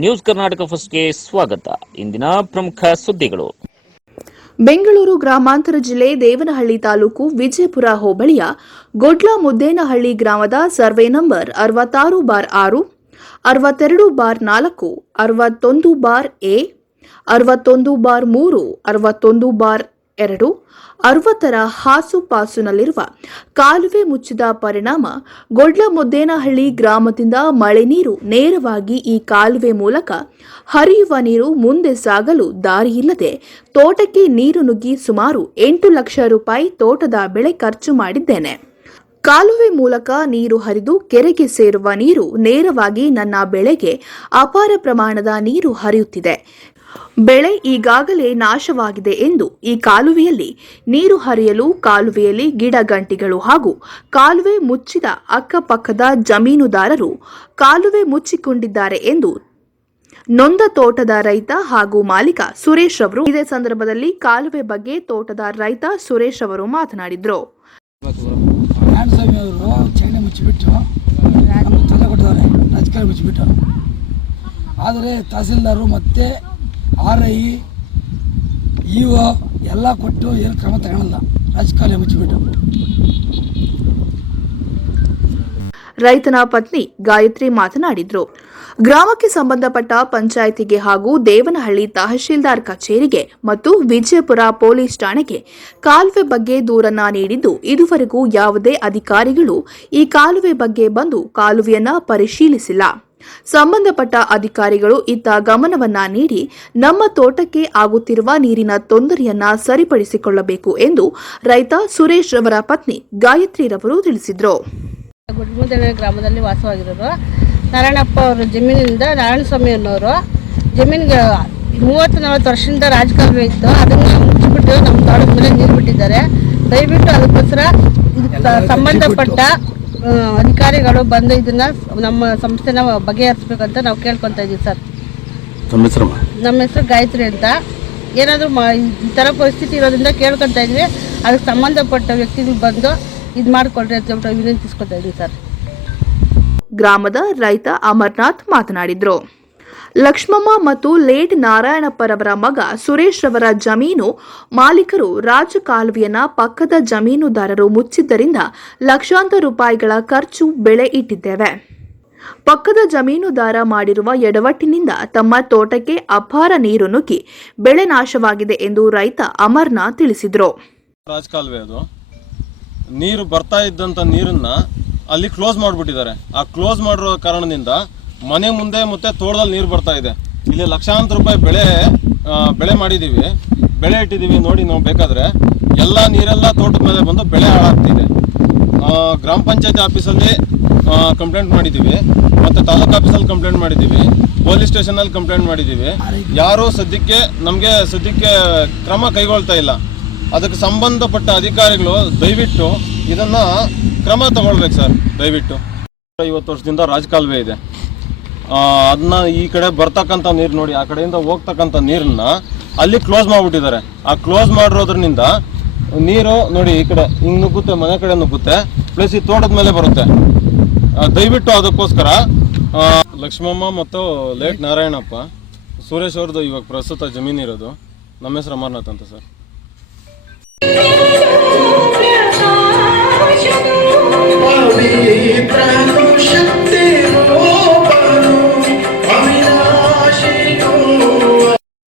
News Karnataka ಫಸ್ಟ್ಗೆ ಸ್ವಾಗತ. ಇಂದಿನ ಪ್ರಮುಖ ಸುದ್ದಿಗಳು. ಬೆಂಗಳೂರು ಗ್ರಾಮಾಂತರ ಜಿಲ್ಲೆ ದೇವನಹಳ್ಳಿ ತಾಲೂಕು ವಿಜಯಪುರ ಹೋಬಳಿಯ ಗೊಡ್ಲ ಮುದ್ದೇನಹಳ್ಳಿ ಗ್ರಾಮದ ಸರ್ವೆ ನಂಬರ್ 66/6, 62/4, 61/ಎ, 61/3, 61/2, 60ರ ಹಾಸುಪಾಸುನಲ್ಲಿರುವ ಕಾಲುವೆ ಮುಚ್ಚಿದ ಪರಿಣಾಮ ಗೊಡ್ಲ ಮುದ್ದೇನಹಳ್ಳಿ ಗ್ರಾಮದಿಂದ ಮಳೆ ನೀರು ನೇರವಾಗಿ ಈ ಕಾಲುವೆ ಮೂಲಕ ಹರಿಯುವ ನೀರು ಮುಂದೆ ಸಾಗಲು ದಾರಿಯಿಲ್ಲದೆ ತೋಟಕ್ಕೆ ನೀರು ನುಗ್ಗಿ ಸುಮಾರು 8 ಲಕ್ಷ ರೂಪಾಯಿ ತೋಟದ ಬೆಳೆ ಖರ್ಚು ಮಾಡಿದ್ದೇನೆ. ಕಾಲುವೆ ಮೂಲಕ ನೀರು ಹರಿದು ಕೆರೆಗೆ ಸೇರುವ ನೀರು ನೇರವಾಗಿ ನನ್ನ ಬೆಳೆಗೆ ಅಪಾರ ಪ್ರಮಾಣದ ನೀರು ಹರಿಯುತ್ತಿದೆ. ಬೆಳೆ ಈಗಾಗಲೇ ನಾಶವಾಗಿದೆ ಎಂದು ಈ ಕಾಲುವೆಯಲ್ಲಿ ನೀರು ಹರಿಯಲು ಕಾಲುವೆಯಲ್ಲಿ ಗಿಡಗಂಟಿಗಳು ಹಾಗೂ ಕಾಲುವೆ ಮುಚ್ಚಿದ ಅಕ್ಕಪಕ್ಕದ ಜಮೀನುದಾರರು ಕಾಲುವೆ ಮುಚ್ಚಿಕೊಂಡಿದ್ದಾರೆ ಎಂದು ನೊಂದ ತೋಟದ ರೈತ ಹಾಗೂ ಮಾಲೀಕ ಸುರೇಶ್ ಅವರು ಇದೇ ಸಂದರ್ಭದಲ್ಲಿ ಕಾಲುವೆ ಬಗ್ಗೆ ತೋಟದ ರೈತ ಸುರೇಶ್ ಅವರು ಮಾತನಾಡಿದರು. ಆದರೆ ತಹಸೀಲ್ದಾರರು ಮತ್ತು RI EO ಎಲ್ಲ ಕೊಟ್ಟು ಏನು ಕ್ರಮ ತಗೊಳ್ಳಲ್ಲ, ರಾಜಕಾಲುವೆ ಮುಚ್ಚಿಬಿಟ್ಟು. ರೈತನ ಪತ್ನಿ ಗಾಯತ್ರಿ ಮಾತನಾಡಿದರು. ಗ್ರಾಮಕ್ಕೆ ಸಂಬಂಧಪಟ್ಟ ಪಂಚಾಯಿತಿಗೆ ಹಾಗೂ ದೇವನಹಳ್ಳಿ ತಹಶೀಲ್ದಾರ್ ಕಚೇರಿಗೆ ಮತ್ತು ವಿಜಯಪುರ ಪೊಲೀಸ್ ಠಾಣೆಗೆ ಕಾಲುವೆ ಬಗ್ಗೆ ದೂರನ್ನ ನೀಡಿದ್ದು ಇದುವರೆಗೂ ಯಾವುದೇ ಅಧಿಕಾರಿಗಳು ಈ ಕಾಲುವೆ ಬಗ್ಗೆ ಬಂದು ಕಾಲುವೆಯನ್ನ ಪರಿಶೀಲಿಸಿಲ್ಲ. ಸಂಬಂಧಪಟ್ಟ ಅಧಿಕಾರಿಗಳು ಇತ್ತ ಗಮನವನ್ನ ನೀಡಿ ನಮ್ಮ ತೋಟಕ್ಕೆ ಆಗುತ್ತಿರುವ ನೀರಿನ ತೊಂದರೆಯನ್ನ ಸರಿಪಡಿಸಿಕೊಳ್ಳಬೇಕು ಎಂದು ರೈತ ಸುರೇಶ್ ರವರ ಪತ್ನಿ ಗಾಯತ್ರಿ ರವರು ತಿಳಿಸಿದರು. ಗುಡ್ಮುದ್ದೇನಹಳ್ಳಿ ಗ್ರಾಮದಲ್ಲಿ ವಾಸವಾಗಿರೋರು ನಾರಾಯಣಪ್ಪ ಅವರು ಜಮೀನಿನಿಂದ ನಾರಾಯಣಸ್ವಾಮಿ ಅನ್ನೋರು ಜಮೀನಿಗೆ 30-40 ವರ್ಷದಿಂದ ರಾಜಕಾಲುವೆ ಇತ್ತು, ಅದನ್ನು ಮುಚ್ಚಿಬಿಟ್ಟು ನಮ್ಮ ತೋಟದ ಮೇಲೆ ನೀರು ಬಿಟ್ಟಿದ್ದಾರೆ. ದಯವಿಟ್ಟು ಅದಕ್ಕೋಸ್ಕರ ಸಂಬಂಧಪಟ್ಟ ಅಧಿಕಾರಿಗಳು ಬಂದು ಇದನ್ನ ನಮ್ಮ ಸಂಸ್ಥೆನ ಬಗೆಹರಿಸಬೇಕಂತ ನಾವು ಕೇಳ್ಕೊತಾ ಇದ್ದೀವಿ ಸರ್. ನಮ್ಮ ಹೆಸರು ಗಾಯತ್ರಿ ಅಂತ. ಏನಾದರೂ ಈ ಥರ ಪರಿಸ್ಥಿತಿ ಇರೋದ್ರಿಂದ ಕೇಳ್ಕೊತಾ ಇದ್ವಿ, ಅದಕ್ಕೆ ಸಂಬಂಧಪಟ್ಟ ವ್ಯಕ್ತಿಗಳು ಬಂದು ಇದು ಮಾಡಿಕೊಡ್ರಿ ಅಂತ ವಿನಂತಿಸ್ಕೊತಾ ಇದ್ದೀವಿ ಸರ್. ಗ್ರಾಮದ ರೈತ ಅಮರ್ನಾಥ್ ಮಾತನಾಡಿದರು. ಲಕ್ಷ್ಮಮ್ಮ ಮತ್ತು ಲೇಟ್ ನಾರಾಯಣಪ್ಪರವರ ಮಗ ಸುರೇಶ್ ರವರ ಜಮೀನು ಮಾಲೀಕರು ರಾಜಕಾಲುವೆಯನ್ನ ಪಕ್ಕದ ಜಮೀನುದಾರರು ಮುಚ್ಚಿದ್ದರಿಂದ ಲಕ್ಷಾಂತರ ರೂಪಾಯಿಗಳ ಖರ್ಚು ಬೆಳೆ ಇಟ್ಟಿದ್ದೇವೆ. ಪಕ್ಕದ ಜಮೀನುದಾರ ಮಾಡಿರುವ ಎಡವಟ್ಟಿನಿಂದ ತಮ್ಮ ತೋಟಕ್ಕೆ ಅಪಾರ ನೀರು ನುಗ್ಗಿ ಬೆಳೆ ನಾಶವಾಗಿದೆ ಎಂದು ರೈತ ಅಮರ್ನಾಥ್ ತಿಳಿಸಿದರು. ರಾಜಕಾಲುವೆ ಅದು ನೀರು ಬರ್ತಾ ಇದ್ದಂಥ ನೀರನ್ನ ಅಲ್ಲಿ ಕ್ಲೋಸ್ ಮಾಡಿಬಿಟ್ಟಿದ್ದಾರೆ. ಆ ಕ್ಲೋಸ್ ಮಾಡಿರೋ ಕಾರಣದಿಂದ ಮನೆ ಮುಂದೆ ಮತ್ತೆ ತೋಟದಲ್ಲಿ ನೀರು ಬರ್ತಾ ಇದೆ. ಇಲ್ಲಿ ಲಕ್ಷಾಂತರ ರೂಪಾಯಿ ಬೆಳೆ ಮಾಡಿದ್ದೀವಿ, ಬೆಳೆ ಇಟ್ಟಿದ್ದೀವಿ. ನೋಡಿ, ನಾವು ಬೇಕಾದರೆ ಎಲ್ಲ ನೀರೆಲ್ಲ ತೋಟದ ಮೇಲೆ ಬಂದು ಬೆಳೆ ಹಾಳಾಗ್ತಿದೆ. ಗ್ರಾಮ ಪಂಚಾಯತಿ ಆಫೀಸಲ್ಲಿ ಕಂಪ್ಲೇಂಟ್ ಮಾಡಿದ್ದೀವಿ, ಮತ್ತು ತಾಲೂಕು ಆಫೀಸಲ್ಲಿ ಕಂಪ್ಲೇಂಟ್ ಮಾಡಿದ್ದೀವಿ, ಪೊಲೀಸ್ ಸ್ಟೇಷನಲ್ಲಿ ಕಂಪ್ಲೇಂಟ್ ಮಾಡಿದ್ದೀವಿ. ಯಾರೂ ನಮಗೆ ಸದ್ಯಕ್ಕೆ ಕ್ರಮ ಕೈಗೊಳ್ತಾ ಇಲ್ಲ. ಅದಕ್ಕೆ ಸಂಬಂಧಪಟ್ಟ ಅಧಿಕಾರಿಗಳು ದಯವಿಟ್ಟು ಇದನ್ನು ಕ್ರಮ ತಗೊಳ್ಬೇಕು ಸರ್. ದಯವಿಟ್ಟು 50 ವರ್ಷದಿಂದ ರಾಜಕಾಲುವೆ ಇದೆ, ಅದನ್ನ ಈ ಕಡೆ ಬರ್ತಕ್ಕಂಥ ನೀರು ನೋಡಿ, ಆ ಕಡೆಯಿಂದ ಹೋಗ್ತಕ್ಕಂಥ ನೀರನ್ನ ಅಲ್ಲಿ ಕ್ಲೋಸ್ ಮಾಡಿಬಿಟ್ಟಿದ್ದಾರೆ. ಆ ಕ್ಲೋಸ್ ಮಾಡಿರೋದ್ರಿಂದ ನೀರು ನೋಡಿ ಈ ಕಡೆ ಹಿಂಗೆ ನುಗ್ಗುತ್ತೆ, ಮನೆ ಕಡೆ ನುಗ್ಗುತ್ತೆ, ಪ್ಲಸ್ ಈ ತೋಟದ ಮೇಲೆ ಬರುತ್ತೆ. ದಯವಿಟ್ಟು ಅದಕ್ಕೋಸ್ಕರ ಲಕ್ಷ್ಮಮ್ಮ ಮತ್ತು ಲೇಟ್ ನಾರಾಯಣಪ್ಪ ಸುರೇಶ್ ಅವ್ರದ್ದು ಇವಾಗ ಪ್ರಸ್ತುತ ಜಮೀನಿರೋದು. ನಮ್ಮ ಹೆಸರು ಅಮರ್ನಾಥ್ ಅಂತ ಸರ್.